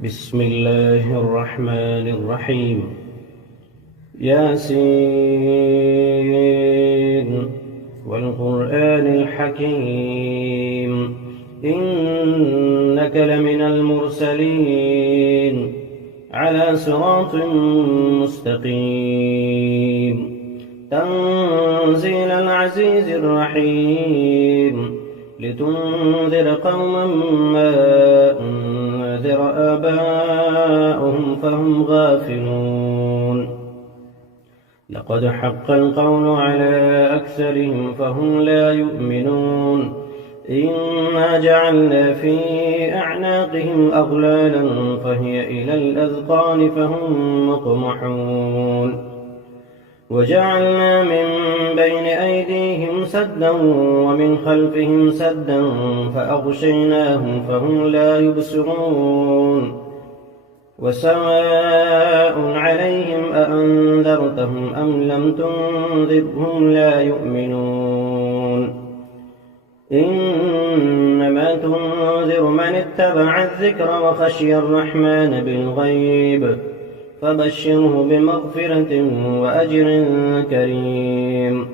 بسم الله الرحمن الرحيم. ياسين والقرآن الحكيم إنك لمن المرسلين على صراط مستقيم تنزيل العزيز الرحيم لتنذر قوما ما أنذر آباؤهم فهم غافلون لقد حق القول على أكثرهم فهم لا يؤمنون إنا جعلنا في أعناقهم أغلالا فهي إلى الأذقان فهم مقمحون وجعلنا من بين أيديهم سدا ومن خلفهم سدا فأغشيناهم فهم لا يبصرون وسواء عليهم أأنذرتهم أم لم تنذرهم لا يؤمنون إنما تنذر من اتبع الذكر وخشي الرحمن بالغيب فبشره بمغفرة وأجر كريم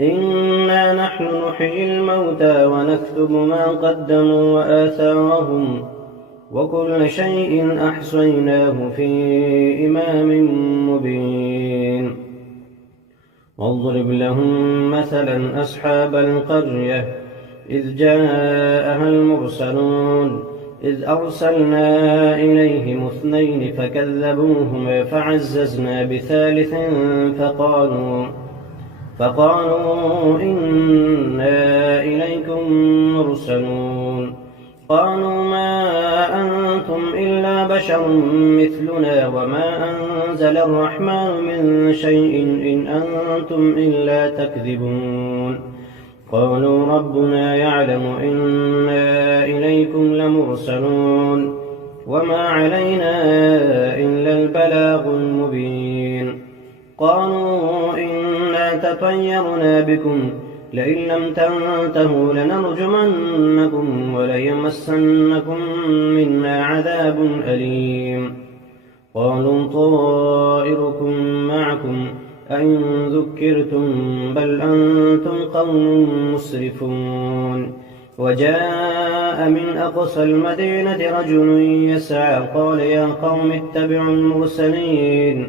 إنا نحن نحيي الموتى ونكتب ما قدموا وآثارهم وكل شيء أحصيناه في إمام مبين واضرب لهم مثلا أصحاب القرية إذ جاءها المرسلون إذ أرسلنا إليهم اثنين فكذبوهما فعززنا بثالث فقالوا إنا إليكم مرسلون قالوا ما أنتم إلا بشر مثلنا وما أنزل الرحمن من شيء إن أنتم إلا تكذبون قالوا ربنا يعلم إنا إليكم لمرسلون وما علينا إلا البلاغ المبين قالوا إنا تطيرنا بكم لئن لم تنتهوا لنرجمنكم وليمسنكم منا عذاب أليم قالوا طائركم معكم أئن ذكرتم بل أنتم قوم مسرفون وجاء من أقصى المدينة رجل يسعى قال يا قوم اتبعوا المرسلين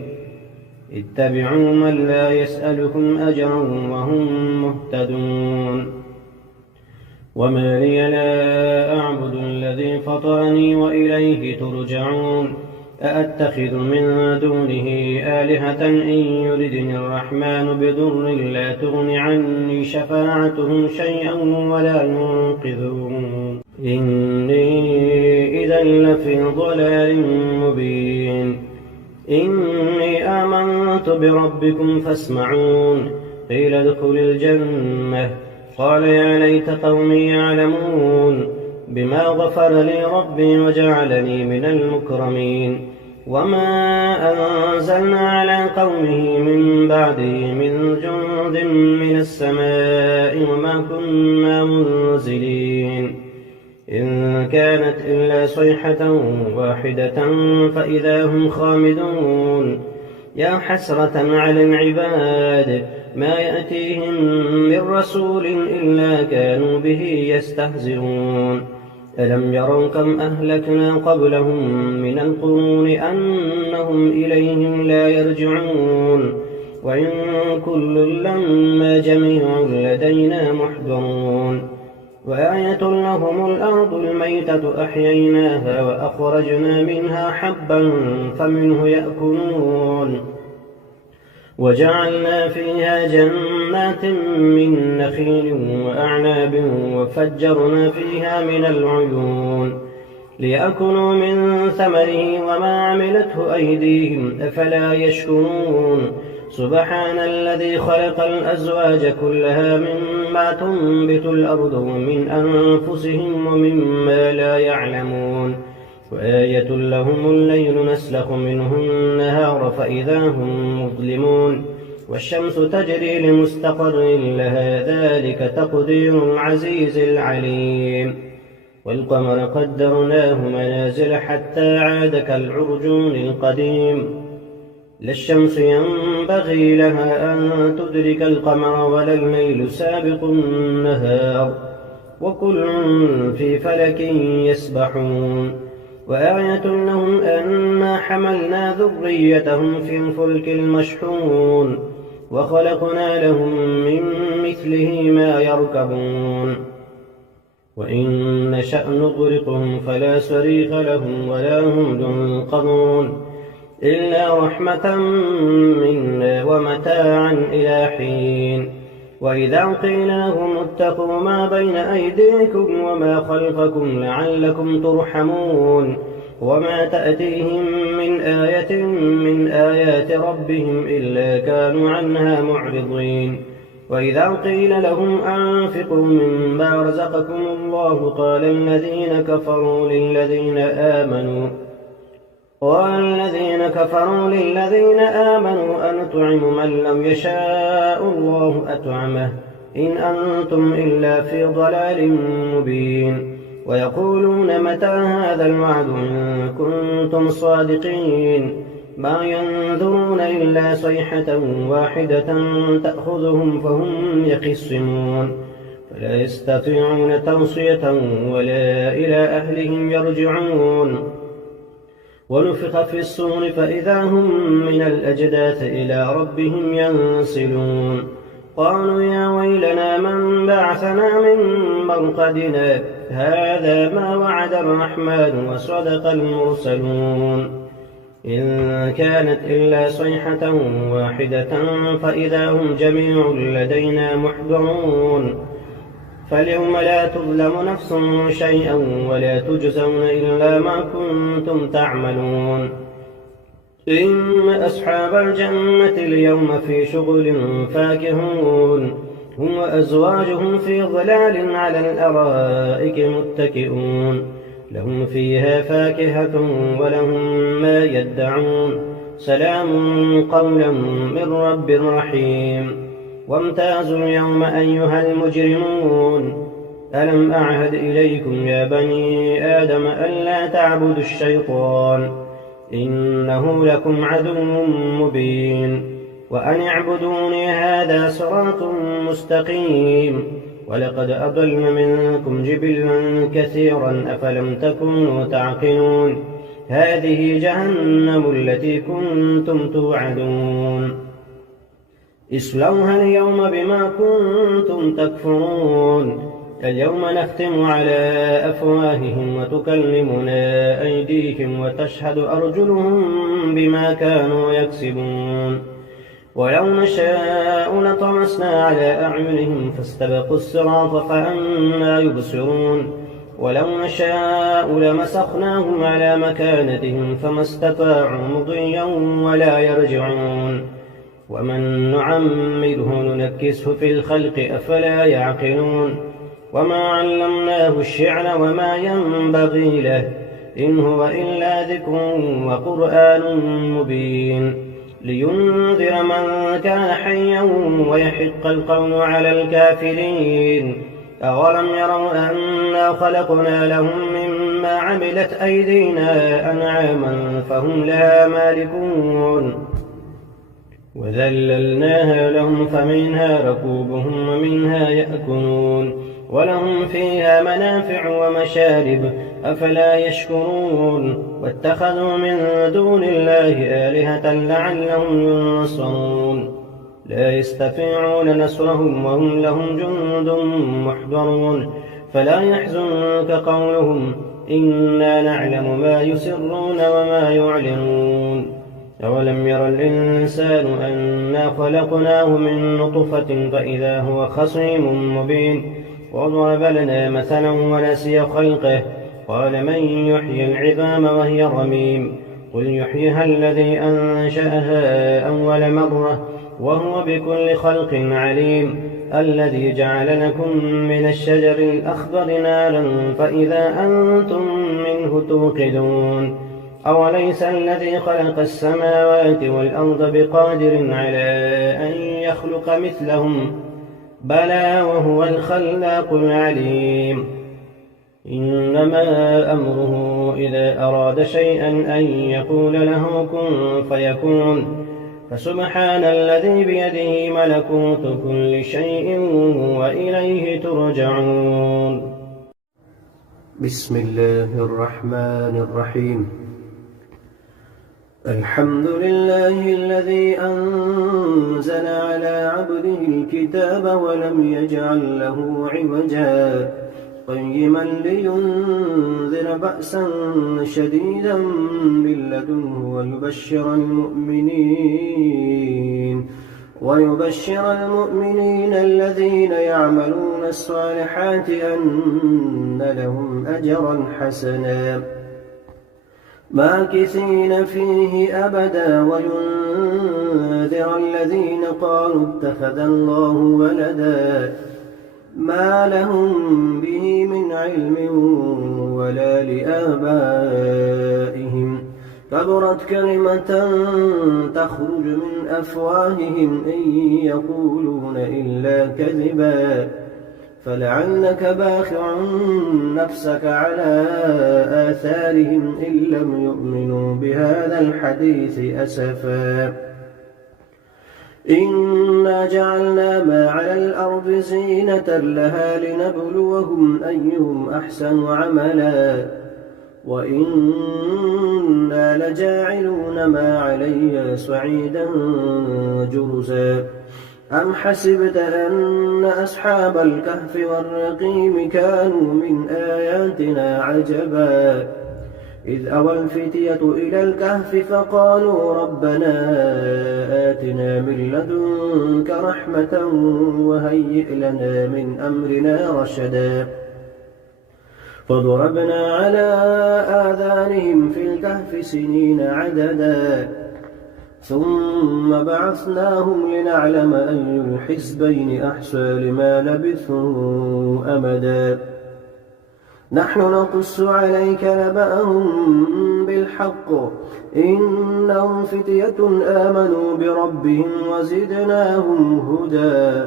اتبعوا من لا يسألكم أجرا وهم مهتدون وما لي لا أعبد الذي فطرني وإليه ترجعون أأتخذ من دونه آلهة إن يردني الرحمن بضر لا تغن عني شفاعتهم شيئا ولا ينقذون إني إذا لفي ضلال مبين إني آمنت بربكم فاسمعون قيل ادخل الجنة قال يا ليت قومي يعلمون بما غفر لي ربي وجعلني من المكرمين وما أنزلنا على قومه من بعده من جند من السماء وما كنا منزلين إن كانت إلا صيحة واحدة فإذا هم خامدون يا حسرة على العباد ما يأتيهم من رسول إلا كانوا به يستهزئون ألم يروا كم أهلكنا قبلهم من القرون أنهم إليهم لا يرجعون وإن كل لما جميع لدينا محضرون وآية لهم الأرض الميتة أحييناها وأخرجنا منها حبا فمنه يأكلون وجعلنا فيها جنات من نخيل وأعناب وفجرنا فيها من العيون ليأكلوا من ثمره وما عملته أيديهم أفلا يشكرون سبحان الذي خلق الأزواج كلها مما تنبت الأرض ومن أنفسهم ومما لا يعلمون وآية لهم الليل نسلخ منه النهار فإذا هم مظلمون والشمس تجري لمستقر لها ذلك تقدير العزيز العليم والقمر قدرناه منازل حتى عاد كالعرجون القديم لا الشمس ينبغي لها أن تدرك القمر ولا الليل سابق النهار وكل في فلك يسبحون وآية لهم أنا حملنا ذريتهم في الفلك المشحون وخلقنا لهم من مثله ما يركبون وإن نشأ نغرقهم فلا صريخ لهم ولا هم ينقذون إلا رحمة منا ومتاعا إلى حين وإذا قيل لهم اتقوا ما بين أيديكم وما خلفكم لعلكم ترحمون وما تأتيهم من آية من آيات ربهم إلا كانوا عنها معرضين وإذا قيل لهم أنفقوا مما رزقكم الله قال الذين كفروا للذين آمنوا أنطعم من لم يشاء الله أطعمه إن أنتم إلا في ضلال مبين ويقولون متى هذا الوعد إن كنتم صادقين ما ينظرون إلا صيحة واحدة تأخذهم فهم يخصمون فلا يستطيعون توصية ولا إلى أهلهم يرجعون ونفخ في الصور فإذا هم من الأجداث إلى ربهم ينسلون قالوا يا ويلنا من بعثنا من مرقدنا هذا ما وعد الرحمن وصدق المرسلون إن كانت إلا صيحة واحدة فإذا هم جميع لدينا محضرون فاليوم لا تظلم نفس شيئا ولا تجزون إلا ما كنتم تعملون إن أصحاب الجنة اليوم في شغل فاكهون هم وأزواجهم في ظلال على الأرائك متكئون لهم فيها فاكهة ولهم ما يدعون سلام قولا من رب رحيم وامتازوا اليوم أيها المجرمون ألم أعهد إليكم يا بني آدم ألا تعبدوا الشيطان إنه لكم عدو مبين وأن اعبدوني هذا صراط مستقيم ولقد أضل منكم جبلا كثيرا أفلم تكونوا تعقلون هذه جهنم التي كنتم توعدون اصلوها اليوم بما كنتم تكفرون اليوم نختم على أفواههم وتكلمنا أيديهم وتشهد أرجلهم بما كانوا يكسبون ولو نشاء لطمسنا على أعينهم فاستبقوا الصراط فأنى يبصرون ولو نشاء لمسخناهم على مكانتهم فما استطاعوا مضيا ولا يرجعون ومن نعمره ننكسه في الخلق أفلا يعقلون وما علمناه الشعر وما ينبغي له إن هو إلا ذكر وقرآن مبين لينذر من كان حيا ويحق القول على الكافرين أولم يروا أنا خلقنا لهم مما عملت أيدينا أنعاما فهم لها مالكون وذللناها لهم فمنها ركوبهم ومنها يأكلون ولهم فيها منافع ومشارب أفلا يشكرون واتخذوا من دون الله آلهة لعلهم ينصرون لا يستطيعون نصرهم وهم لهم جند محضرون فلا يحزنك قولهم إنا نعلم ما يسرون وما يعلنون أولم ير الإنسان أنا خلقناه من نطفة فإذا هو خصيم مبين وضرب لنا مثلا ونسي خلقه قال من يحيي العظام وهي رميم قل يحييها الذي أنشأها أول مرة وهو بكل خلق عليم الذي جعل لكم من الشجر الأخضر نارا فإذا أنتم منه توقدون أوليس الذي خلق السماوات والأرض بقادر على أن يخلق مثلهم بلى وهو الخلاق العليم إنما أمره إذا أراد شيئا أن يقول له كن فيكون. فسبحان الذي بيده ملكوت كل شيء وإليه ترجعون. بسم الله الرحمن الرحيم. الحمد لله الذي أنزل على عبده الكتاب ولم يجعل له عوجا قيما لينذر بأسا شديدا من لدنه ويبشر المؤمنين الذين يعملون الصالحات أن لهم أجرا حسنا ماكثين فيه أبدا وينذر الذين قالوا اتخذ الله ولدا ما لهم به من علم ولا لآبائهم كبرت كلمة تخرج من أفواههم إن يقولون إلا كذبا فلعلك باخع نفسك على آثارهم إن لم يؤمنوا بهذا الحديث أسفا إنا جعلنا ما على الأرض زينة لها لنبلوهم أيهم أحسن عملا وإنا لجاعلون ما عليها صعيدا جرزا أم حسبت أن أصحاب الكهف والرقيم كانوا من آياتنا عجبا إذ أوى الفتية إلى الكهف فقالوا ربنا آتنا من لدنك رحمة وهيئ لنا من أمرنا رشدا فضربنا على آذانهم في الكهف سنين عددا ثم بعثناهم لنعلم أي الحزبين أحصى لما لبثوا أمدا نحن نقص عليك نبأهم بالحق إنهم فتية آمنوا بربهم وزدناهم هدى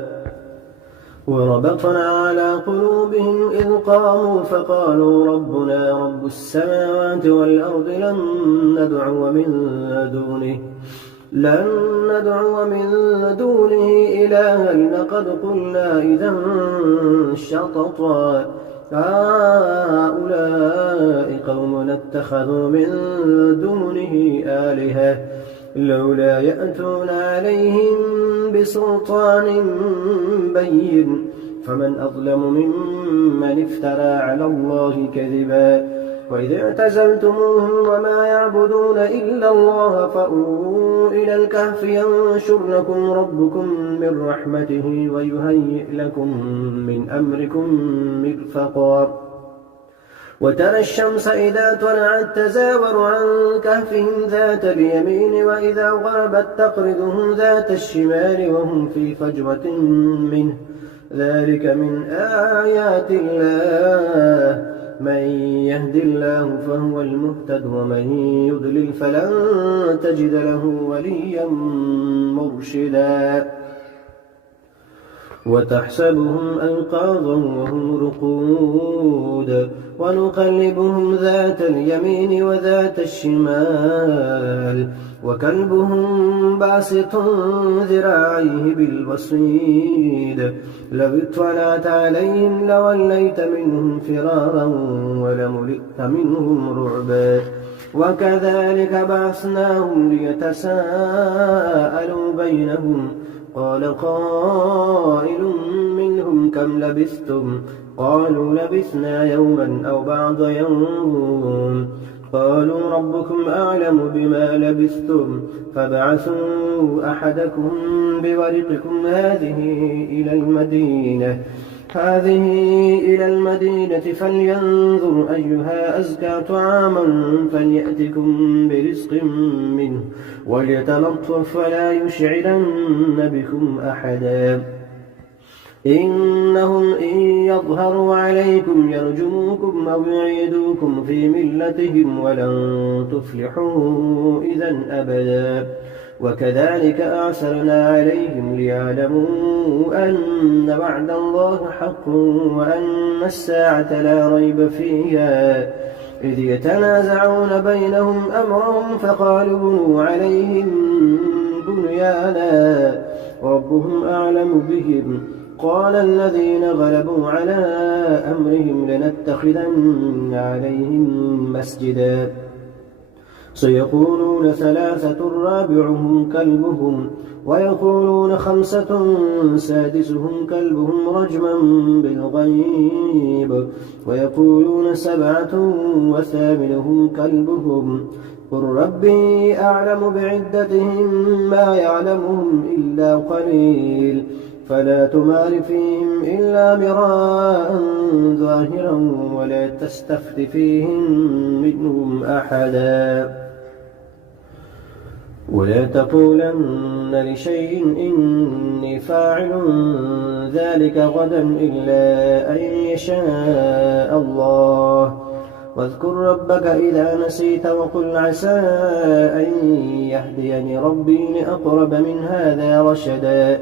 وربطنا على قلوبهم إذ قاموا فقالوا ربنا رب السماوات والأرض لن ندعو من دونه إلها لقد قلنا إذا شططا هؤلاء قوم اتخذوا من دونه آلهة لولا يأتون عليهم بسلطان بين فمن أظلم ممن افترى على الله كذبا وإذ اعتزلتموهم وما يعبدون إلا الله فأووا إلى الكهف ينشر لكم ربكم من رحمته ويهيئ لكم من أمركم مرفقا وترى الشمس إذا طلعت تزاور عن كهفهم ذات اليمين وإذا غربت تقرضهم ذات الشمال وهم في فجوة منه ذلك من آيات الله من يهد الله فهو المهتد ومن يضلل فلن تجد له وليا مرشدا وتحسبهم أيقاظا وهم رقود ونقلبهم ذات اليمين وذات الشمال وكلبهم باسط ذراعيه بالوصيد لو اطلعت عليهم لوليت منهم فرارا ولملئت منهم رعبا وكذلك بعثناهم ليتساءلوا بينهم قال قائل منهم كم لبثتم قالوا لبثنا يوما أو بعض يوم قالوا ربكم أعلم بما لبثتم فابعثوا أحدكم بورقكم هذه إلى المدينة فلينظر أيها أزكى طعاما فليأتكم برزق منه وليتلطف ولا يشعرن بكم أحدا إنهم إن يظهروا عليكم يرجموكم أو يعيدوكم في ملتهم ولن تفلحوا إذا أبدا وكذلك أعثرنا عليهم ليعلموا أن وعد الله حق وأن الساعة لا ريب فيها إذ يتنازعون بينهم أمرهم فقالوا بنوا عليهم بنيانا ربهم أعلم بهم قال الذين غلبوا على أمرهم لنتخذن عليهم مسجدا سيقولون 3 رابعهم كلبهم ويقولون 5 سادسهم كلبهم رجما بالغيب ويقولون 7 وثامنهم كلبهم قل ربي أعلم بعدتهم ما يعلمهم إلا قليل فلا تمار فيهم إلا مراء ظاهرا ولا تستفت فيهم منهم أحدا ولا تقولن لشيء إني فاعل ذلك غدا إلا أن يشاء الله واذكر ربك إذا نسيت وقل عسى أن يهديني ربي لأقرب من هذا رشدا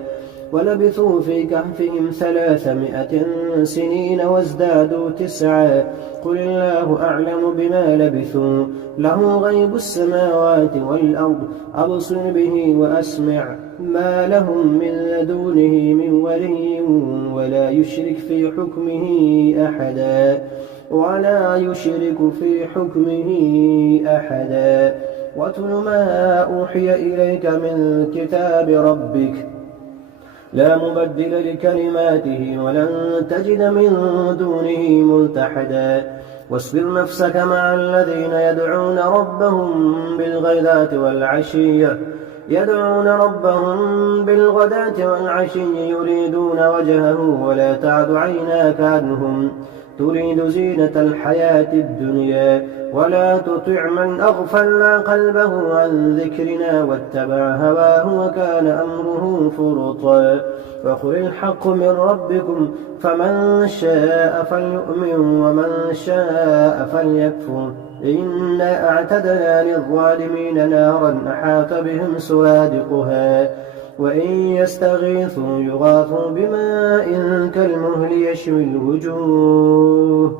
ولبثوا في كهفهم 300 سنين وازدادوا 9 قل الله أعلم بما لبثوا له غيب السماوات والأرض أبصر به وأسمع ما لهم من لدونه من ولي ولا يشرك في حكمه أحدا واتل ما أوحي إليك من كتاب ربك لا مبدل لكلماته ولن تجد من دونه ملتحدا واصبر نفسك مع الذين يدعون ربهم بالغداة والعشي يريدون وجهه ولا تعد عيناك عنهم تريد زينة الحياة الدنيا ولا تطع من أغفلنا قلبه عن ذكرنا واتبع هواه وكان أمره فرطا وقل الحق من ربكم فمن شاء فليؤمن ومن شاء فليكفر إنا أعتدنا للظالمين نارا أحاط بهم سرادقها وإن يستغيثوا يغاثوا بماء كالمهل يشوي الوجوه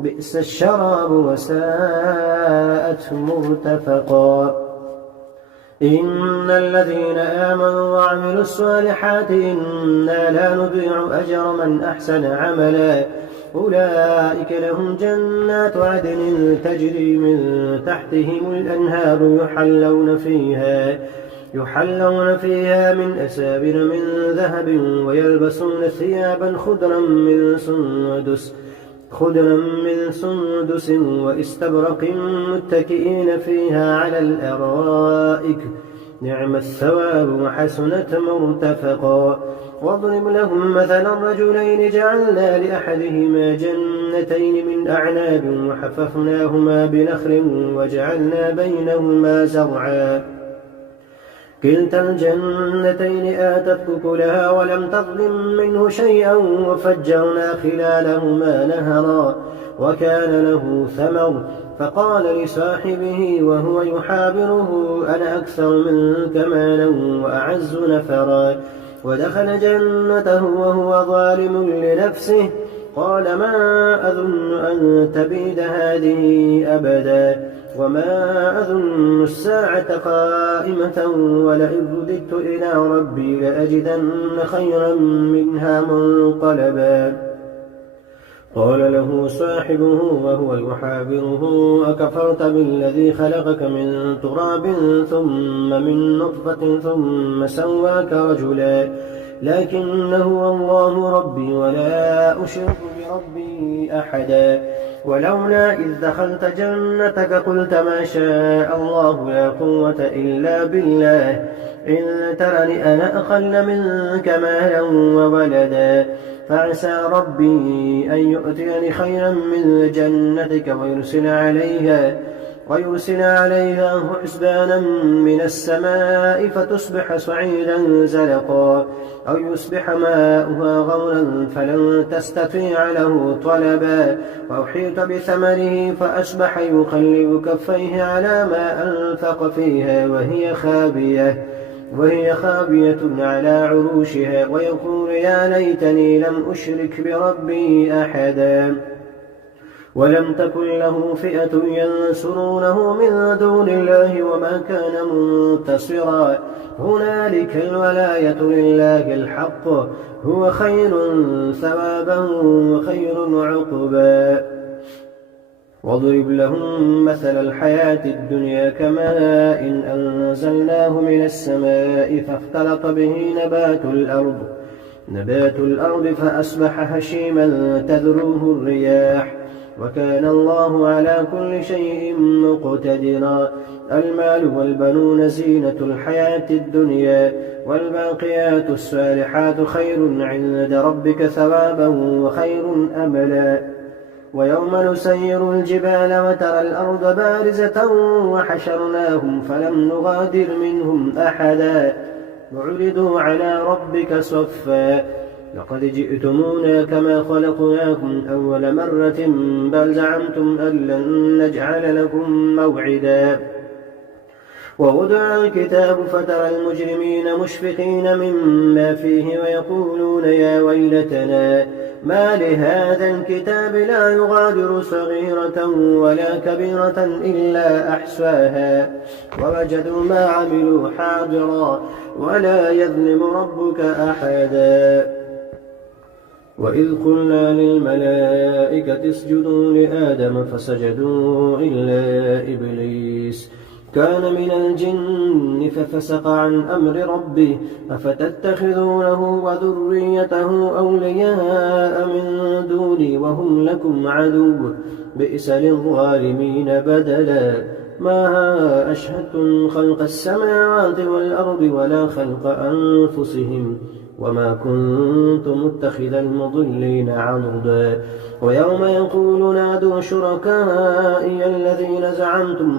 بئس الشراب وساءت مرتفقا إن الذين آمنوا وعملوا الصالحات إنا لا نضيع أجر من أحسن عملا أولئك لهم جنات عدن تجري من تحتهم الأنهار يحلون فيها من أسابر من ذهب ويلبسون ثيابا خضرا من سندس واستبرق متكئين فيها على الأرائك نعم الثواب وحسنت مرتفقا واضرب لهم مثلا رجلين جعلنا لأحدهما جنتين من أعناب وحففناهما بنخل وجعلنا بينهما زرعا كلتا الجنتين آتت أكلها ولم تظلم منه شيئا وفجرنا خلالهما نهرا وكان له ثمر فقال لصاحبه وهو يحابره أنا أكثر منك مالا وأعز نفرا ودخل جنته وهو ظالم لنفسه قال ما أظن أن تبيد هذه أبدا وما أظن الساعة قائمة ولئن رددت إلى ربي لأجدن خيرا منها منقلبا قال له صاحبه وهو يحاوره أكفرت بالذي خلقك من تراب ثم من نطفة ثم سواك رجلا لكن هو الله ربي ولا أشرك بربي أحدا ولولا إذ دخلت جنتك قلت ما شاء الله لا قوة إلا بالله إن ترني أنا أقل منك مالا وولدا فعسى ربي أن يؤتيني خيرا من جنتك ويرسل عليها حسبانا من السماء فتصبح صعيدا زلقا أو يصبح ماؤها غورا فلن تستطيع له طلبا وأحيط بثمره فأصبح يقلب كفيه على ما أنفق فيها وهي خاوية على عروشها ويقول يا ليتني لم أشرك بربي أحدا ولم تكن له فئة ينصرونه من دون الله وما كان منتصرا هنالك الولاية لله الحق هو خير ثوابا وخير عقبا واضرب لهم مثل الحياة الدنيا كماء إن أنزلناه من السماء فاختلط به نبات الأرض فأصبح هشيما تذروه الرياح وكان الله على كل شيء مقتدرا المال والبنون زينة الحياة الدنيا والباقيات الصالحات خير عند ربك ثوابا وخير أملا ويوم نسير الجبال وترى الأرض بارزة وحشرناهم فلم نغادر منهم أحدا وعرضوا على ربك صفا لقد جئتمونا كما خلقناكم أول مرة بل زعمتم أن لن نجعل لكم موعدا ووضع الكتاب فترى المجرمين مشفقين مما فيه ويقولون يا ويلتنا ما لهذا الكتاب لا يغادر صغيرة ولا كبيرة إلا أحصاها ووجدوا ما عملوا حاضرا ولا يظلم ربك أحدا وإذ قلنا للملائكة اسجدوا لآدم فسجدوا إلا إبليس كان من الجن ففسق عن أمر ربه أفتتخذونه وذريته أولياء من دوني وهم لكم عدو بئس للظالمين بدلا ما أشهدتم خلق السماوات والأرض ولا خلق أنفسهم وما كنت متخذ المضلين عضدا ويوم يقول نادوا شركائي الذين زعمتم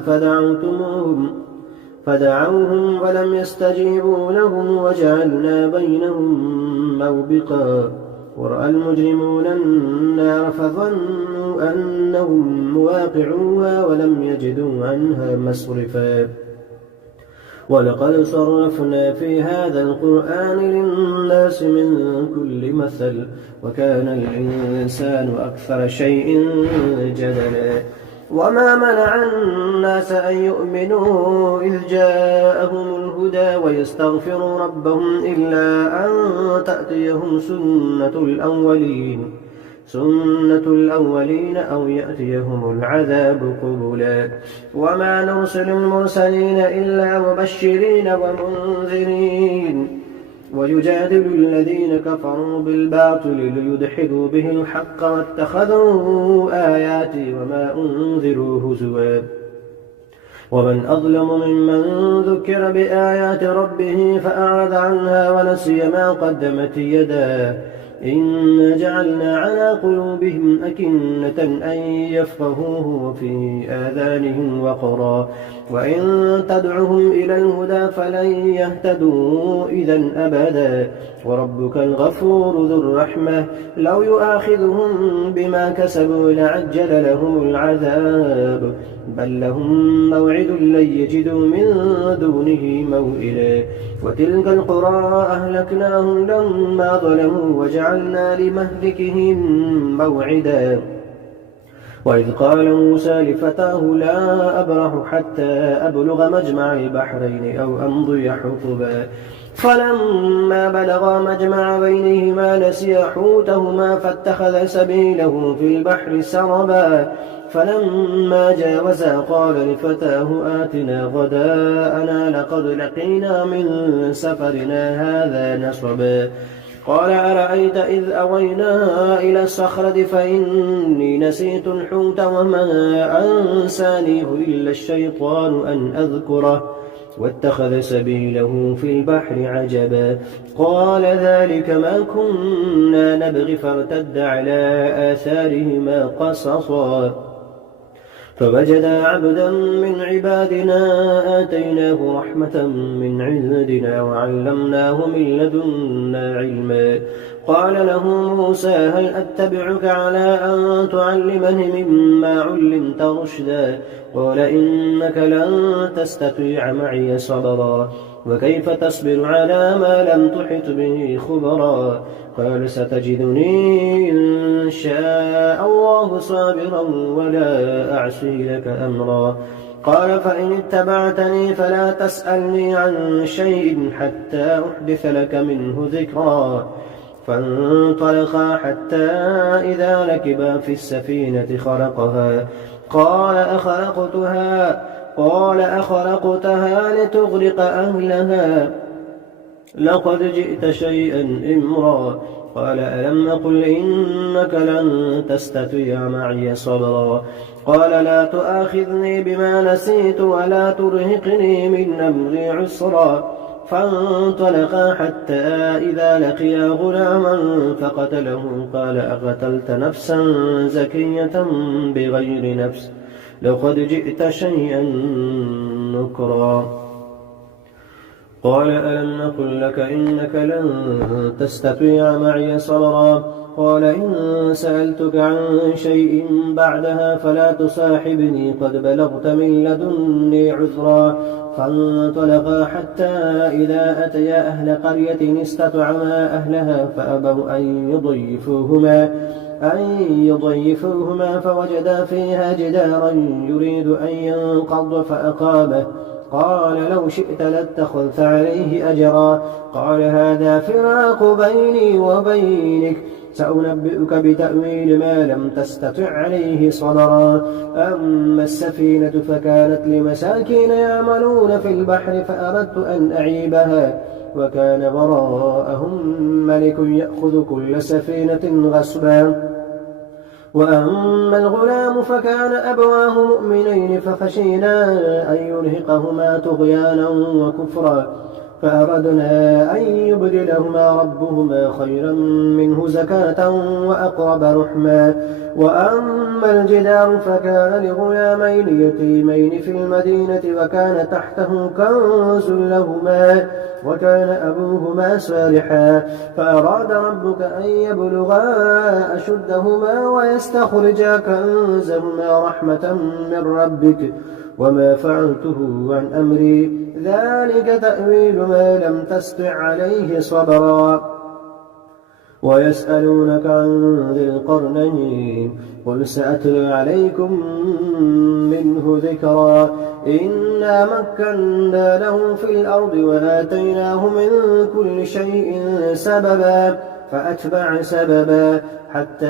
فدعوهم ولم يستجيبوا لهم وجعلنا بينهم موبقا ورأى المجرمون النار فظنوا أنهم مواقعوها ولم يجدوا عنها مصرفا ولقد صرفنا في هذا القرآن للناس من كل مثل وكان الإنسان أكثر شيء جدلا وما منع الناس أن يؤمنوا إذ جاءهم الهدى ويستغفروا ربهم إلا أن تأتيهم سنة الأولين أو يأتيهم العذاب قبلا وما نرسل المرسلين إلا مبشرين ومنذرين ويجادل الذين كفروا بالباطل ليدحضوا به الحق واتخذوا آياتي وما أنذروا هزوا ومن أظلم ممن ذكر بآيات ربه فأعرض عنها ونسي ما قدمت يداه إنا جعلنا على قلوبهم أكنة أن يفقهوه وفي آذانهم وقرا وإن تدعهم إلى الهدى فلن يهتدوا إذا أبدا وربك الغفور ذو الرحمة لو يؤاخذهم بما كسبوا لعجل لهم العذاب بل لهم موعد لن يجدوا من دونه موئلا وتلك القرى أهلكناهم لما ظلموا وجعلنا لمهلكهم موعدا وإذ قال موسى لفتاه لا أبرح حتى أبلغ مجمع البحرين أو أمضي حقبا فلما بلغا مجمع بينهما نسيا حوتهما فاتخذ سبيله في البحر سربا فلما جاوزا قال لفتاه آتنا غداءنا لقد لقينا من سفرنا هذا نصبا قال أرأيت إذ أوينا إلى الصخرة فإني نسيت الحوت وما أنسانيه إلا الشيطان أن أذكره واتخذ سبيله في البحر عجبا قال ذلك ما كنا نبغي فارتد على آثارهما قصصا فوجدا عبدا من عبادنا آتيناه رحمة من عندنا وعلمناه من لدنا علما. قال له موسى هل أتبعك على أن تعلمني مما علمت رشدا؟ قال إنك لن تستطيع معي صبرا وكيف تصبر على ما لم تحط به خبرا؟ قال ستجدني إن شاء الله صابرا ولا أعصي لك أمرا. قال فإن اتبعتني فلا تسألني عن شيء حتى أحدث لك منه ذكرا. فانطلقا حتى إذا ركبا في السفينة خرقها قال أخرقتها لتغرق أهلها لقد جئت شيئا إمرا. قال ألم أقل إنك لن تستطيع معي صبرا؟ قال لا تؤاخذني بما نسيت ولا ترهقني من أمري عسرا. فانطلقا حتى إذا لقيا غلاما فقتله قال أقتلت نفسا زكية بغير نفس لقد جئت شيئا نكرا. قال ألم نقل لك إنك لن تستطيع معي صبرا؟ قال إن سألتك عن شيء بعدها فلا تصاحبني قد بلغت من لدني عذرا. فانطلقا حتى إذا أتيا أهل قرية استطعما أهلها فأبوا أن يضيفوهما فوجدا فيها جدارا يريد أن ينقض فأقامه. قال لو شئت لاتخذت عليه أجرا. قال هذا فراق بيني وبينك سأنبئك بتأويل ما لم تستطع عليه صبرا. أما السفينة فكانت لمساكين يعملون في البحر فأردت أن أعيبها وكان وراءهم ملك يأخذ كل سفينة غصبا. وأما الغلام فكان أبواه مؤمنين فخشينا أن يرهقهما طغيانا وكفرا فأردنا أن يبدلهما ربهما خيرا منه زكاة وأقرب رحما. وأما الجدار فكان لغلامين يتيمين في المدينة وكان تحته كنز لهما وكان أبوهما صالحا فأراد ربك أن يبلغا أشدهما ويستخرجا كنزهما رحمة من ربك وما فعلته عن أمري ذلك تأويل ما لم تستطع عليه صبرا. ويسألونك عن ذي القرنين قل سأتلو عليكم منه ذكرا. إنا مكنا له في الأرض وآتيناه من كل شيء سببا فأتبع سببا حتى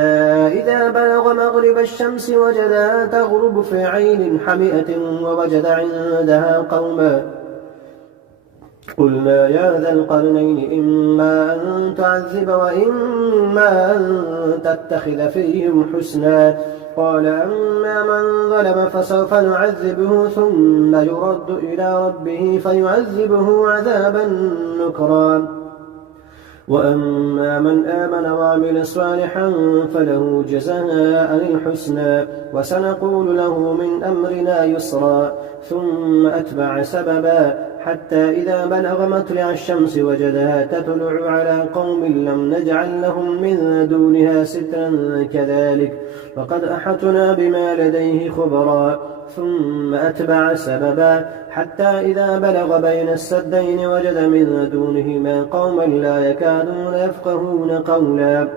إذا بلغ مغرب الشمس وجدها تغرب في عين حمئة ووجد عندها قوما. قلنا يا ذا القرنين إما أن تعذب وإما أن تتخذ فيهم حسنا. قال أما من ظلم فسوف نعذبه ثم يرد إلى ربه فيعذبه عذابا نكرا. وأما من آمن وعمل صالحا فله جزاء الحسنى وسنقول له من أمرنا يسرا. ثم أتبع سببا حتى إذا بلغ مطلع الشمس وجدها تطلع على قوم لم نجعل لهم من دونها سترا كذلك وقد أحطنا بما لديه خبرا. ثم أتبع سببا حتى إذا بلغ بين السدين وجد من دونهما قوما لا يكادون يفقهون قولا.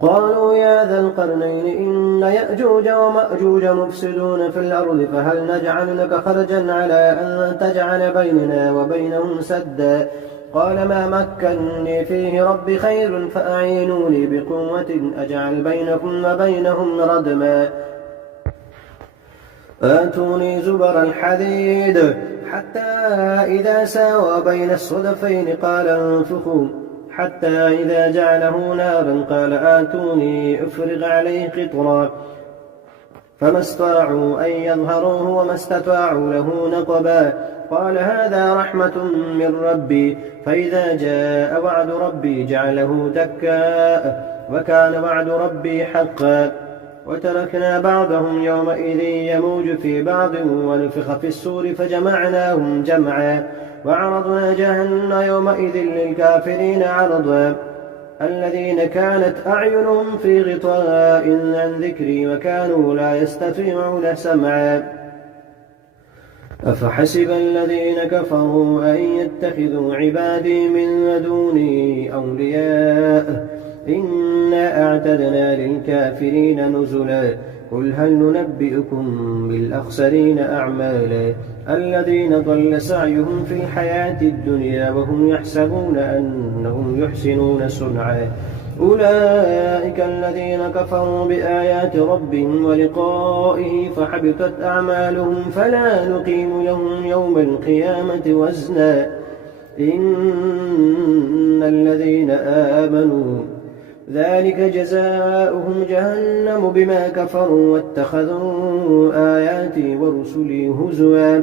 قالوا يا ذا القرنين إن يأجوج ومأجوج مفسدون في الأرض فهل نجعل لك خرجا على أن تجعل بيننا وبينهم سدا؟ قال ما مكنني فيه ربي خير فأعينوني بقوة أجعل بينكم وبينهم ردما. آتوني زبر الحديد حتى إذا ساوى بين الصدفين قال انفخوا حتى إذا جعله نارا قال آتوني أفرغ عليه قطرا. فما استطاعوا أن يظهروه وما استطاعوا له نقبا. قال هذا رحمة من ربي فإذا جاء وعد ربي جعله دكاء وكان وعد ربي حقا. وتركنا بعضهم يومئذ يموج في بعض ونفخ في السور فجمعناهم جمعا وعرضنا جهنم يومئذ للكافرين عرضا الذين كانت أعينهم في غطاء عن ذكري وكانوا لا يستطيعون سمعا أفحسب الذين كفروا أن يتخذوا عبادي من دوني أولياء إنا أعتدنا للكافرين نزلا قل هل ننبئكم بالأخسرين أعمالا الذين ضل سعيهم في الحياة الدنيا وهم يحسبون أنهم يحسنون صنعا أولئك الذين كفروا بآيات ربهم ولقائه فحبطت أعمالهم فلا نقيم لهم يوم القيامة وزنا إن الذين آمنوا ذلك جزاؤهم جهنم بما كفروا واتخذوا آياتي ورسلي هزوا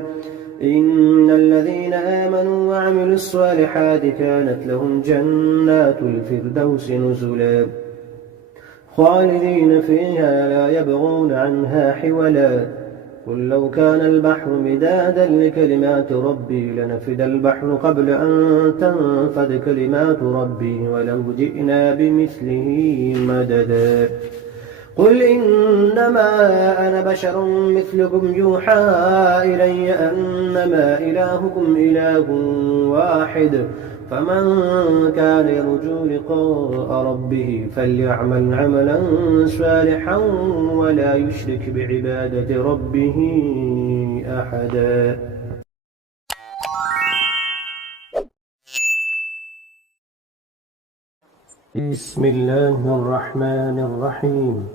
إن الذين آمنوا وعملوا الصالحات كانت لهم جنات الفردوس نزلا خالدين فيها لا يبغون عنها حولا قل لو كان البحر مدادا لكلمات ربي لنفد البحر قبل أن تنفد كلمات ربي ولو جئنا بمثله مددا قل إنما أنا بشر مثلكم يوحى إلي أنما إلهكم إله واحد فمن كان يرجو لقاء ربه فليعمل عملا صالحا ولا يشرك بعبادة ربه أحدا. بسم الله الرحمن الرحيم.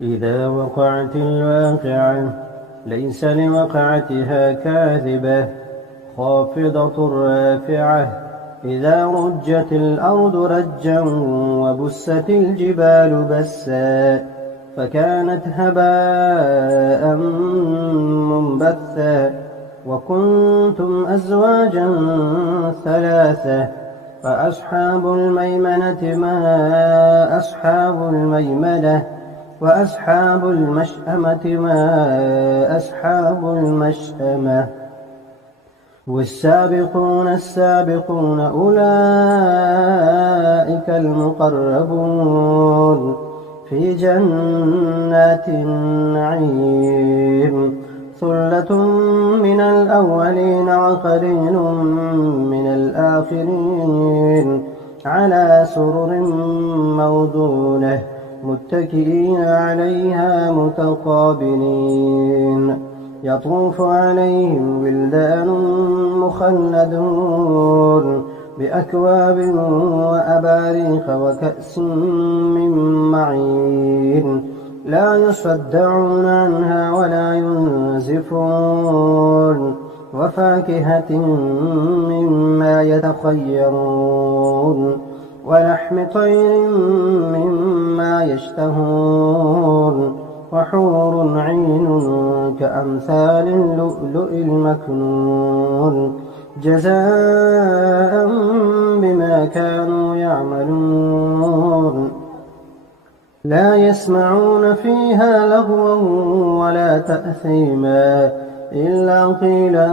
إذا وقعت الواقعة ليس لوقعتها كاذبة خافضة رافعة إذا رجت الأرض رجا وبست الجبال بسا فكانت هباء منبثا وكنتم أزواجا ثلاثة فأصحاب الميمنة ما أصحاب الميمنة وأصحاب المشأمة ما أصحاب المشأمة والسابقون السابقون أولئك المقربون في جنات النعيم ثلة من الأولين وقليل من الآخرين على سرر موضونة متكئين عليها متقابلين يطوف عليهم ولدان مخلدون بأكواب وأباريق وكأس من معين لا يصدعون عنها ولا ينزفون وفاكهة مما يتخيرون ولحم طير مما يشتهون وحور عين كأمثال اللؤلؤ المكنون جزاء بما كانوا يعملون لا يسمعون فيها لغوا ولا تأثيما إلا قيلا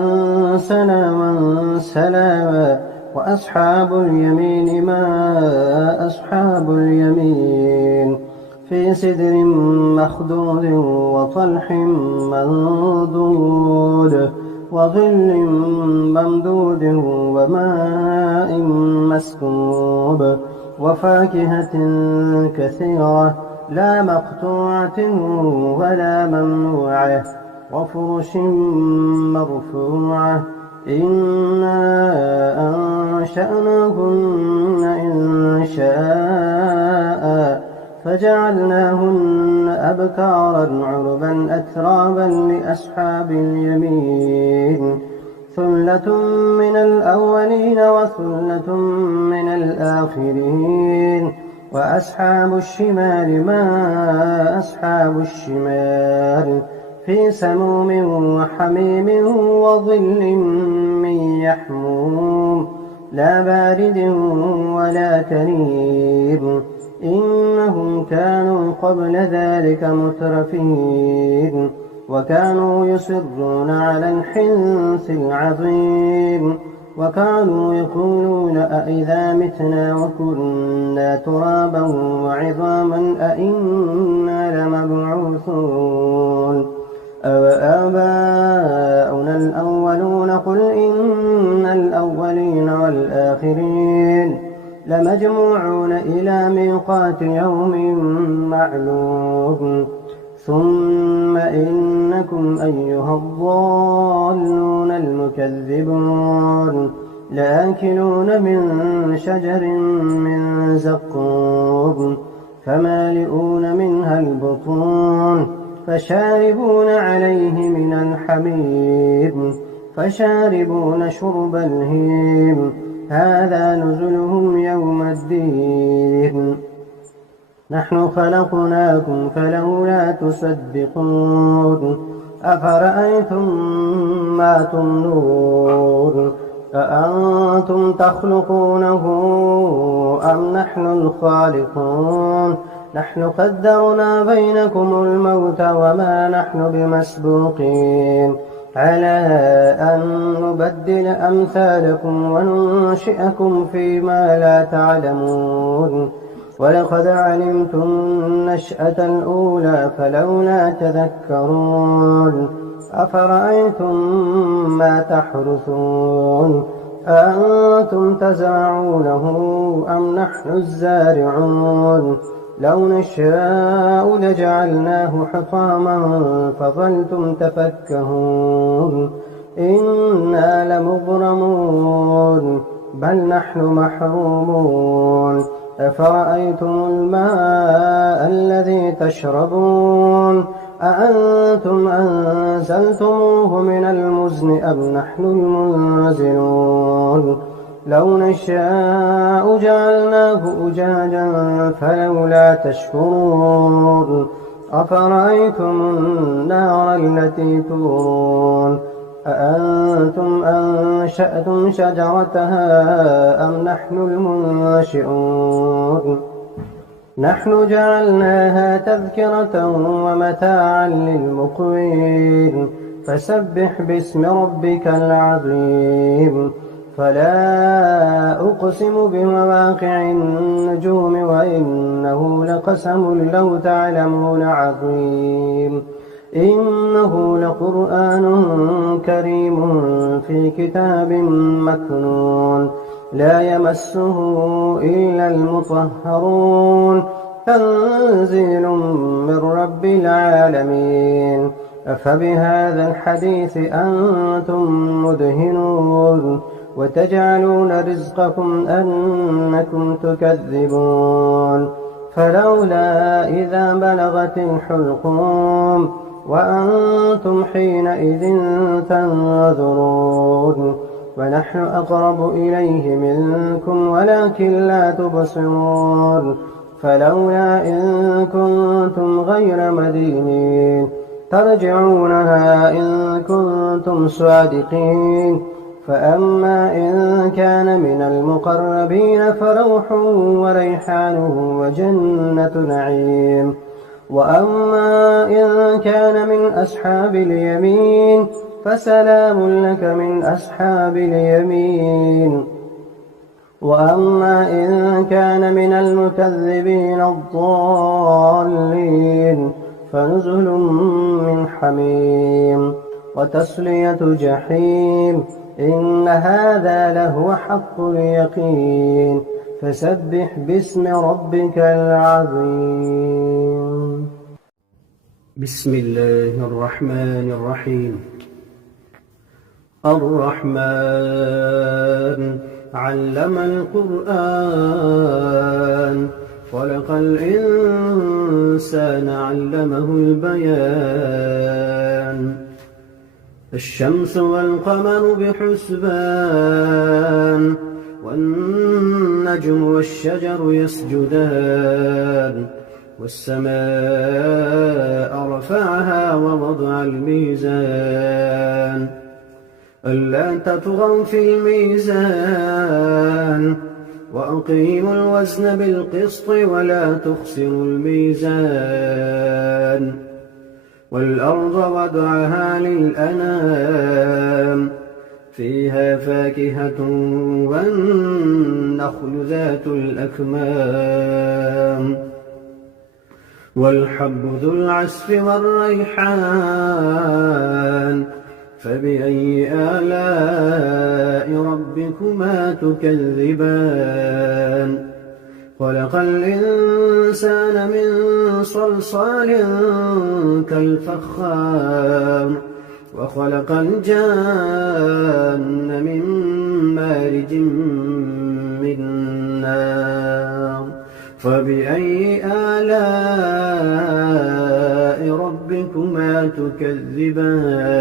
سلاما سلاما وأصحاب اليمين ما أصحاب اليمين في سدر مخضود وطلح منضود وظل ممدود وماء مسكوب وفاكهة كثيرة لا مقطوعة ولا ممنوعة وفرش مرفوعة إنا أنشأناهن إن شاء فجعلناهن أبكارا عربا أترابا لأصحاب اليمين ثلة من الأولين وثلة من الآخرين وأصحاب الشمال ما أصحاب الشمال في سموم وحميم وظل من يحموم لا بارد ولا كريم إنهم كانوا قبل ذلك مترفين وكانوا يصرون على الحنث العظيم وكانوا يقولون أئذا متنا وكنا ترابا وعظاما أئنا لمبعوثون أوآباؤنا الأولون قل إن الأولين والآخرين لمجموعون إلى ميقات يوم معلوم ثم إنكم أيها الضالون المكذبون لآكلون من شجر من زقوم فمالئون منها البطون فشاربون عليه من الحميم فشاربون شرب الهيم هذا نزلهم يوم الدين نحن خلقناكم فلولا تصدقون أفرأيتم ما تمنون أأنتم تخلقونه أم نحن الخالقون نحن قدرنا بينكم الموت وما نحن بمسبوقين على أن نبدل أمثالكم وننشئكم فيما لا تعلمون ولقد علمتم النشأة الأولى فلولا تذكرون أفرأيتم ما تحرثون أأنتم تزرعونه أم نحن الزارعون لو نشاء لجعلناه حطاما فظلتم تفكهون إنا لمغرمون بل نحن محرومون أفرأيتم الماء الذي تشربون أأنتم أنزلتموه من المزن أم نحن المنزلون لو نشاء جعلناه أجاجا فلولا تشكرون أفرأيتم النار التي تورون أأنتم أنشأتم شجرتها أم نحن المنشئون نحن جعلناها تذكرة ومتاعا للمقوين فسبح باسم ربك العظيم فلا أقسم بمواقع النجوم وإنه لقسم لو تعلمون عظيم إنه لقرآن كريم في كتاب مكنون لا يمسه إلا المطهرون تنزيل من رب العالمين أفبهذا الحديث أنتم مدهنون وتجعلون رزقكم أنكم تكذبون فلولا إذا بلغت الحلقوم وأنتم حينئذ تنظرون ونحن أقرب إليه منكم ولكن لا تبصرون فلولا إن كنتم غير مدينين ترجعونها إن كنتم صادقين فأما إن كان من المقربين فروح وريحان وجنة نعيم وأما إن كان من أصحاب اليمين فسلام لك من أصحاب اليمين وأما إن كان من المكذبين الضالين فنزل من حميم وتصلية جحيم إن هذا لهو حق اليقين فسبح باسم ربك العظيم بسم الله الرحمن الرحيم الرحمن علم القرآن خلق الإنسان علمه البيان الشمس والقمر بحسبان والنجم والشجر يسجدان والسماء رفعها ووضع الميزان ألا تطغوا في الميزان وأقيموا الوزن بالقسط ولا تخسروا الميزان والأرض وضعها للأنام فيها فاكهة والنخل ذات الأكمام والحب ذو العصف والريحان فبأي آلاء ربكما تكذبان خلق الإنسان من صلصال كالفخار وخلق الجان من مارج من نار فبأي آلاء ربكما تكذبان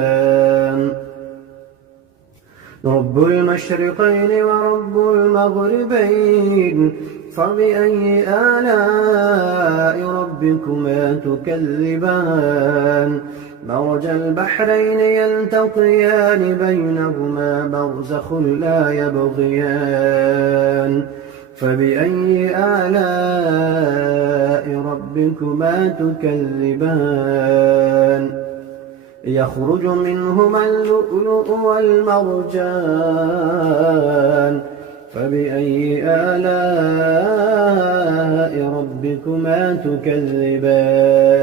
رب المشرقين ورب المغربين فبأي آلاء ربكما تكذبان مرج البحرين يلتقيان بينهما برزخ لا يبغيان فبأي آلاء ربكما تكذبان يخرج منهما اللؤلؤ والمرجان فبأي آلاء ربكما تكذبان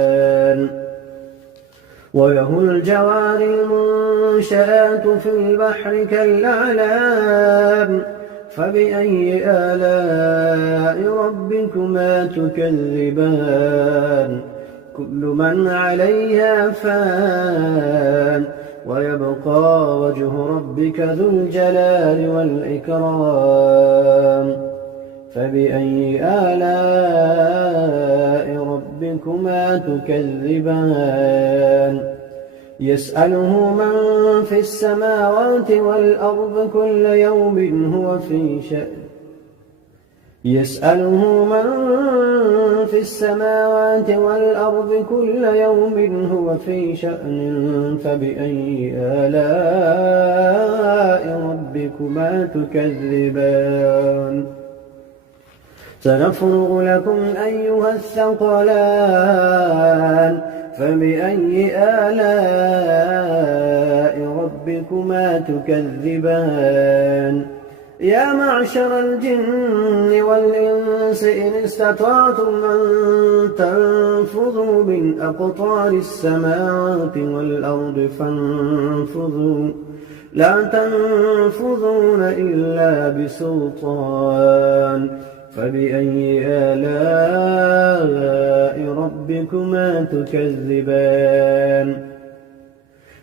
وله الجوار المنشآت في البحر كالأعلام فبأي آلاء ربكما تكذبان كل من عليها فان ويبقى وجه ربك ذو الجلال والإكرام فبأي آلاء ربكما تكذبان يسأله من في السماوات والأرض كل يوم هو في شأن يسأله من في السماوات والأرض كل يوم هو في شأن فبأي آلاء ربكما تكذبان سنفرغ لكم أيها الثقلان فبأي آلاء ربكما تكذبان يا معشر الجن والإنس إن استطعتم أن تنفذوا من أقطار السماوات والأرض فانفذوا لا تنفذون إلا بسلطان فبأي آلاء ربكما تكذبان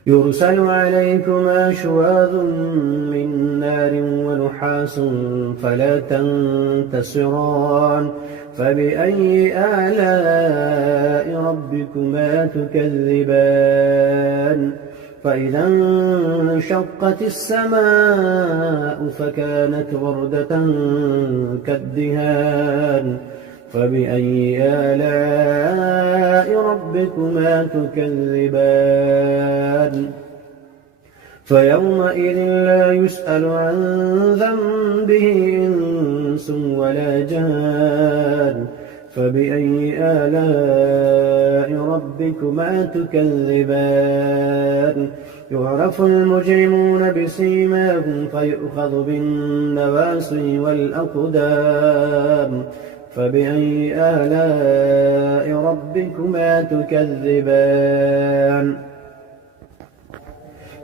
يرسل عليكما شواظ من نار ونحاس فلا تنتصران فبأي آلاء ربكما تكذبان فإذا انشقت السماء فكانت وردة كالدهان فبأي آلاء ربكما تكذبان فيومئذ لا يسأل عن ذنبه إنس ولا جان فبأي آلاء ربكما تكذبان يعرف المجرمون بسيماهم فيؤخذ بالنواصي والأقدام فبأي آلاء ربكما تكذبان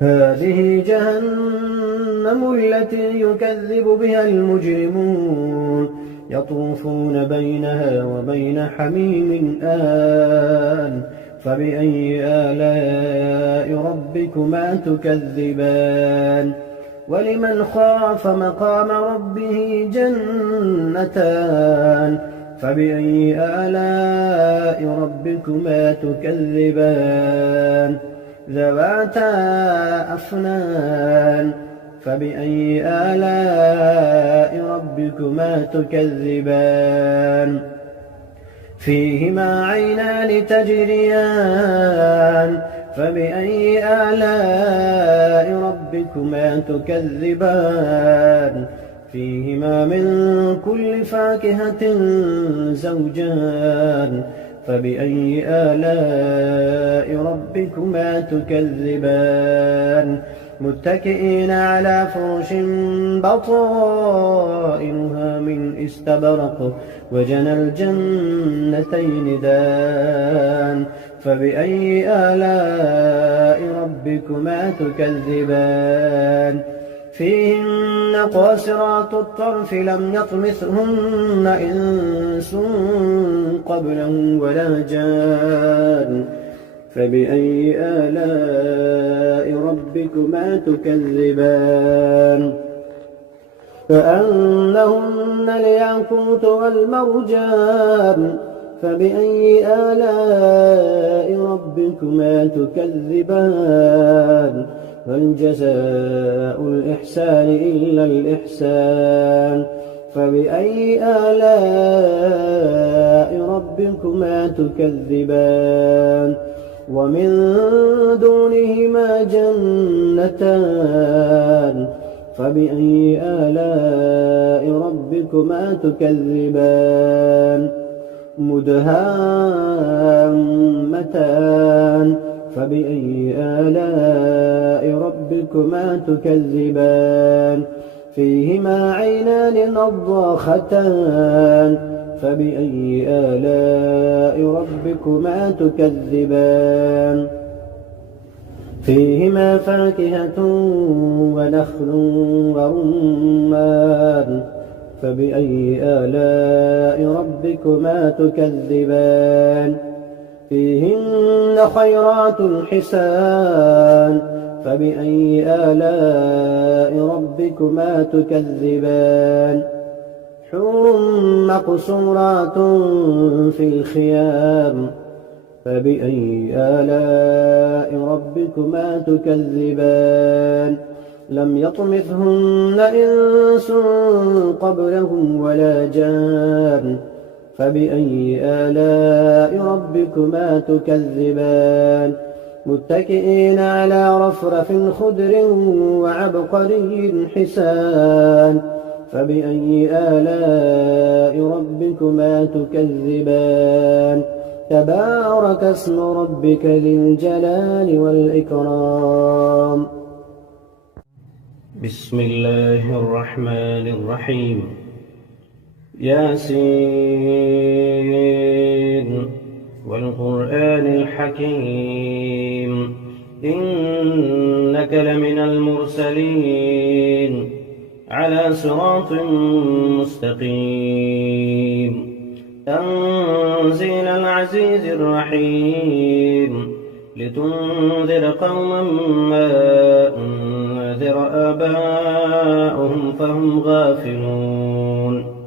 هذه جهنم التي يكذب بها المجرمون يطوفون بينها وبين حميم آن فبأي آلاء ربكما تكذبان ولمن خاف مقام ربه جنتان فبأي آلاء ربكما تكذبان ذواتا أفنان فبأي آلاء ربكما تكذبان فيهما عينان تجريان فبأي آلاء ربكما تكذبان فيهما من كل فاكهة زوجان فبأي آلاء ربكما تكذبان متكئين على فرش بطائنها من استبرق وجنى الجنتين دان فبأي آلاء ربكما تكذبان فيهن قاصرات الطرف لم يطمثهن إنس قبلهم ولا جان فبأي آلاء ربكما تكذبان كأنهن الياقوت والمرجان فبأي آلاء ربكما تكذبان هل جزاء الإحسان إلا الإحسان فبأي آلاء ربكما تكذبان ومن دونهما جنتان فبأي آلاء ربكما تكذبان مدهامتان فبأي آلاء ربكما تكذبان فيهما عينان نضاختان فبأي آلاء ربكما تكذبان فيهما فاكهة ونخل ورمان فبأي آلاء ربكما تكذبان فيهن خيرات حسان فبأي آلاء ربكما تكذبان حور مقصورات في الخيام فبأي آلاء ربكما تكذبان لم يطمثهن إنس قبلهم ولا جان فبأي آلاء ربكما تكذبان متكئين على رفرف خضر وعبقري حسان فبأي آلاء ربكما تكذبان تبارك اسم ربك ذي الجلال والإكرام بسم الله الرحمن الرحيم ياسين والقرآن الحكيم إنك لمن المرسلين على صراط مستقيم تنزيل العزيز الرحيم لتنذر قوما ما أنذر آباؤهم فهم غافلون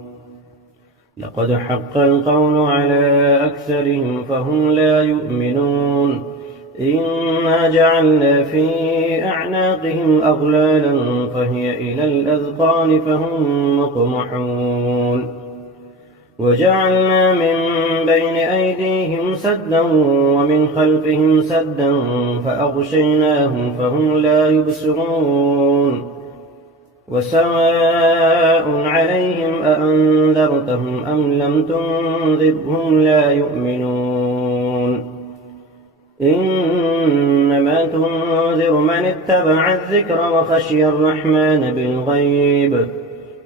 لقد حق القول على أكثرهم فهم لا يؤمنون إنا جعلنا في أعناقهم أغلالا فهي إلى الأذقان فهم مقمحون وجعلنا من بين أيديهم سدا ومن خلفهم سدا فأغشيناهم فهم لا يبصرون وسواء عليهم أأنذرتهم أم لم تنذرهم لا يؤمنون إنما تنذر من اتبع الذكر وخشي الرحمن بالغيب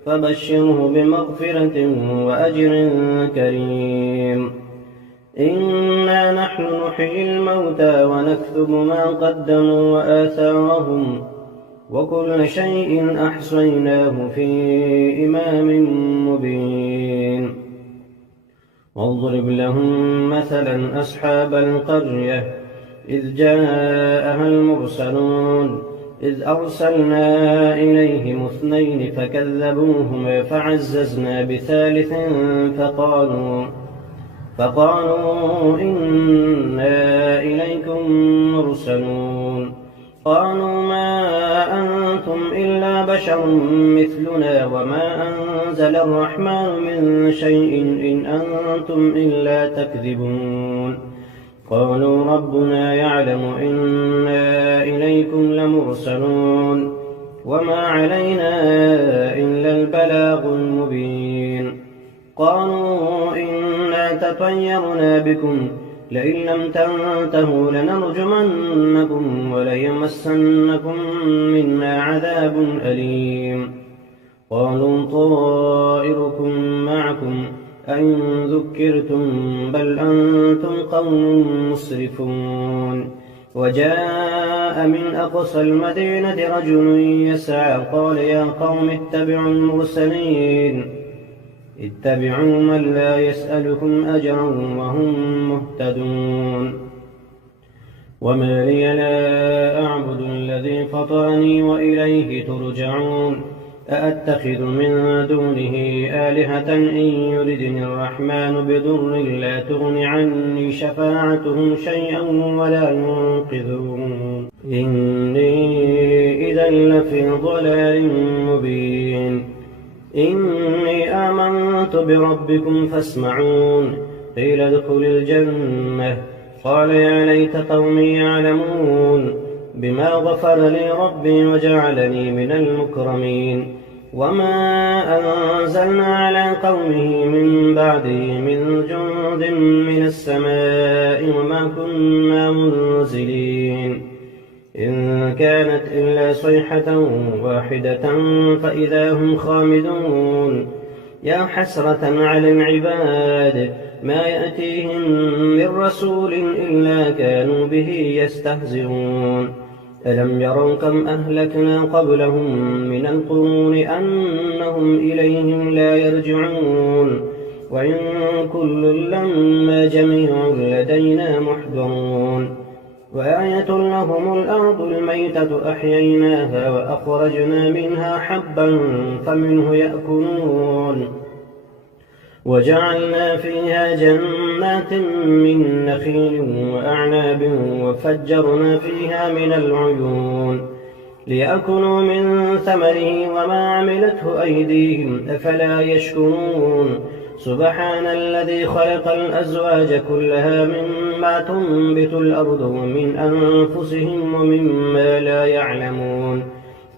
فبشره بمغفرة وأجر كريم إنا نحن نحيي الموتى ونكتب ما قدموا وآثارهم وكل شيء أحصيناه في إمام مبين واضرب لهم مثلا أصحاب القرية إذ جاءها المرسلون إذ أرسلنا إليهم اثنين فكذبوهما فعززنا بثالث فقالوا إنا إليكم مرسلون قالوا ما أنتم إلا بشر مثلنا وما أنزل الرحمن من شيء إن أنتم إلا تكذبون قالوا ربنا يعلم إنا إليكم لمرسلون وما علينا إلا البلاغ المبين. قالوا إنا تطيرنا بكم لئن لم تنتهوا لنرجمنكم وليمسنكم منا عذاب أليم. قالوا طائركم معكم أئن ذكرتم بل أنتم قوم مسرفون. وجاء من أقصى المدينة رجل يسعى قال يا قوم اتبعوا المرسلين اتبعوا من لا يسألكم أجرا وهم مهتدون. وما لي لا أعبد الذي فطرني وإليه ترجعون. أأتخذ من دونه آلهة إن يردني الرحمن بضر لا تغن عني شفاعتهم شيئا ولا ينقذون. إني إذا لفي ضلال مبين. إني آمنت بربكم فاسمعون. قيل ادخل الجنة قال يا ليت قومي يعلمون بما غفر لي ربي وجعلني من المكرمين. وما أنزلنا على قومه من بعده من جند من السماء وما كنا منزلين. إن كانت إلا صيحة واحدة فإذا هم خامدون. يا حسرة على العباد ما يأتيهم من رسول إلا كانوا به يستهزئون. ألم يروا كم أهلكنا قبلهم من القرون أنهم إليهم لا يرجعون. وإن كل لما جميع لدينا محضرون. وآية لهم الأرض الميتة أحييناها وأخرجنا منها حبا فمنه يأكلون. وجعلنا فيها جنات من نخيل وأعناب وفجرنا فيها من العيون ليأكلوا من ثمره وما عملته أيديهم أفلا يشكرون. سبحان الذي خلق الأزواج كلها مما تنبت الأرض ومن أنفسهم ومما لا يعلمون.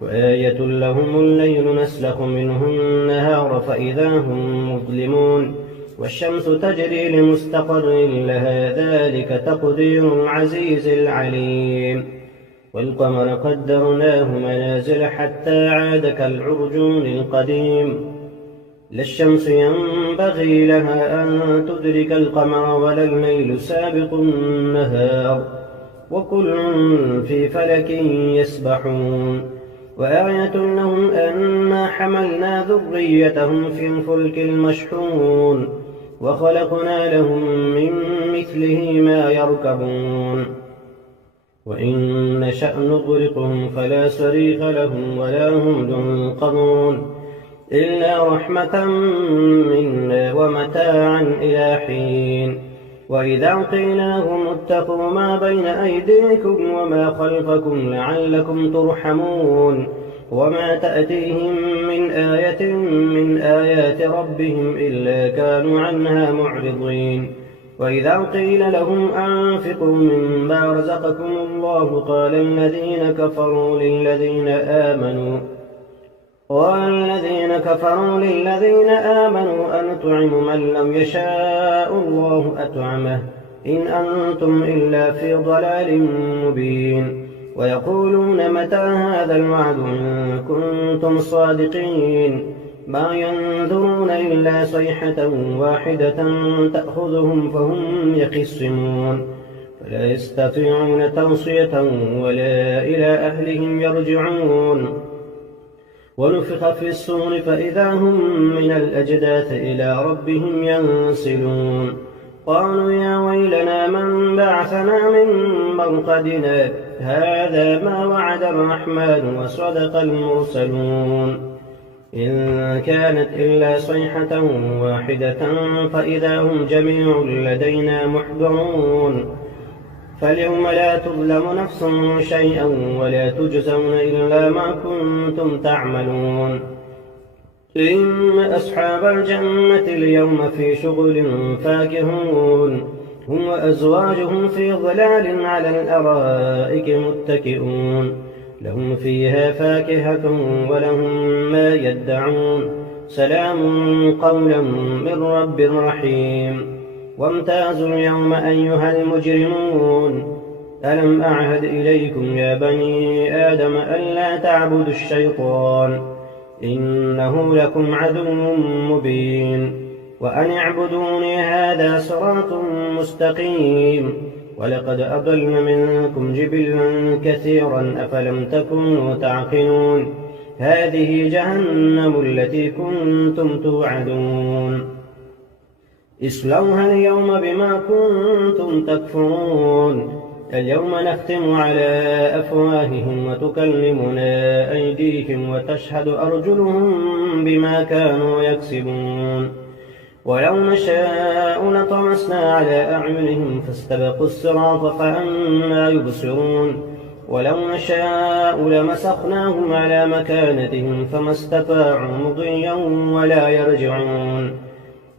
وآية لهم الليل نسلخ منه النهار فإذا هم مظلمون. والشمس تجري لمستقر لها ذلك تقدير العزيز العليم. والقمر قدرناه منازل حتى عاد كالعرجون القديم. لا الشمس ينبغي لها أن تدرك القمر ولا الليل سابق النهار وكل في فلك يسبحون. وآية لهم أنا حملنا ذريتهم في الفلك المشحون وخلقنا لهم من مثله ما يركبون. وإن نشأ نغرقهم فلا صريخ لهم ولا هم ينقذون إلا رحمة منا ومتاعا إلى حين. وإذا قيل لهم اتقوا ما بين أيديكم وما خلفكم لعلكم ترحمون. وما تأتيهم من آية من آيات ربهم إلا كانوا عنها معرضين. وإذا قيل لهم أنفقوا مما رزقكم الله قال الذين كفروا للذين آمنوا أنطعم من لم يشاء الله أطعمه إن أنتم إلا في ضلال مبين. ويقولون متى هذا الوعد إن كنتم صادقين. ما ينظرون إلا صيحة واحدة تأخذهم فهم يخصمون فلا يستطيعون توصية ولا إلى أهلهم يرجعون. ونفخ في الصور فإذا هم من الأجداث إلى ربهم ينسلون. قالوا يا ويلنا من بعثنا من مرقدنا هذا ما وعد الرحمن وصدق المرسلون. إن كانت إلا صيحة واحدة فإذا هم جميع لدينا محضرون. فاليوم لا تظلم نفس شيئا ولا تجزون إلا ما كنتم تعملون. إن أصحاب الجنة اليوم في شغل فاكهون هم وأزواجهم في ظلال على الأرائك متكئون. لهم فيها فاكهة ولهم ما يدعون سلام قولا من رب رحيم وامتازوا اليوم أيها المجرمون ألم أعهد إليكم يا بني آدم ألا تعبدوا الشيطان إنه لكم عدو مبين وأن اعبدوني هذا صراط مستقيم ولقد أضل منكم جبلا كثيرا أفلم تكونوا تعقلون هذه جهنم التي كنتم توعدون اصلوها اليوم بما كنتم تكفرون اليوم نختم على أفواههم وتكلمنا أيديهم وتشهد أرجلهم بما كانوا يكسبون ولو نشاء لطمسنا على أعينهم فاستبقوا الصراط فأنى يبصرون ولو نشاء لمسخناهم على مكانتهم فما استطاعوا مضيا ولا يرجعون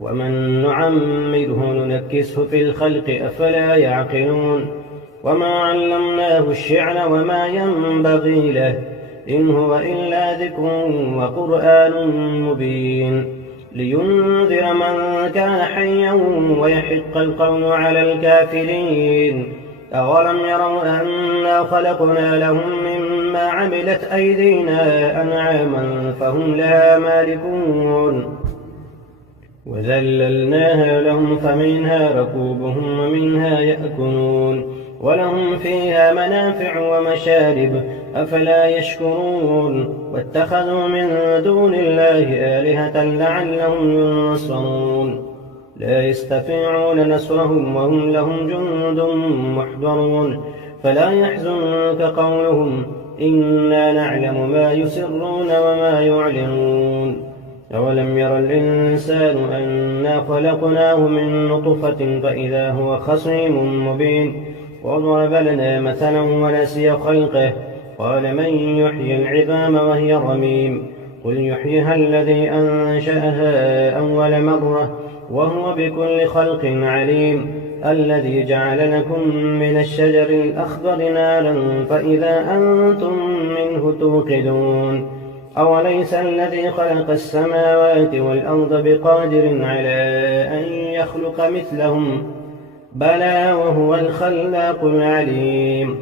ومن نعمره ننكسه في الخلق أفلا يعقلون وما علمناه الشعر وما ينبغي له إن هو إلا ذكر وقرآن مبين لينذر من كان حيا ويحق القول على الكافرين أولم يروا أنا خلقنا لهم مما عملت أيدينا أنعاما فهم لها مالكون وذللناها لهم فمنها ركوبهم ومنها يأكلون ولهم فيها منافع ومشارب أفلا يشكرون واتخذوا من دون الله آلهة لعلهم ينصرون لا يستطيعون نصرهم وهم لهم جند محضرون فلا يحزنك قولهم إنا نعلم ما يسرون وما يعلنون أولم ير الإنسان أنا خلقناه من نطفة فإذا هو خصيم مبين وضرب لنا مثلا ونسي خلقه قال من يحيي العظام وهي رميم قل يحييها الذي أنشأها أول مرة وهو بكل خلق عليم الذي جعل لكم من الشجر الأخضر نارا فإذا أنتم منه توقدون أوليس الذي خلق السماوات والأرض بقادر على أن يخلق مثلهم بلى وهو الخلاق العليم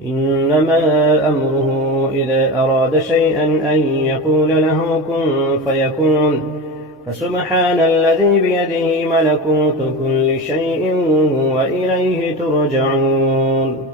إنما أمره إذا أراد شيئا أن يقول له كن فيكون فسبحان الذي بيده ملكوت كل شيء وإليه ترجعون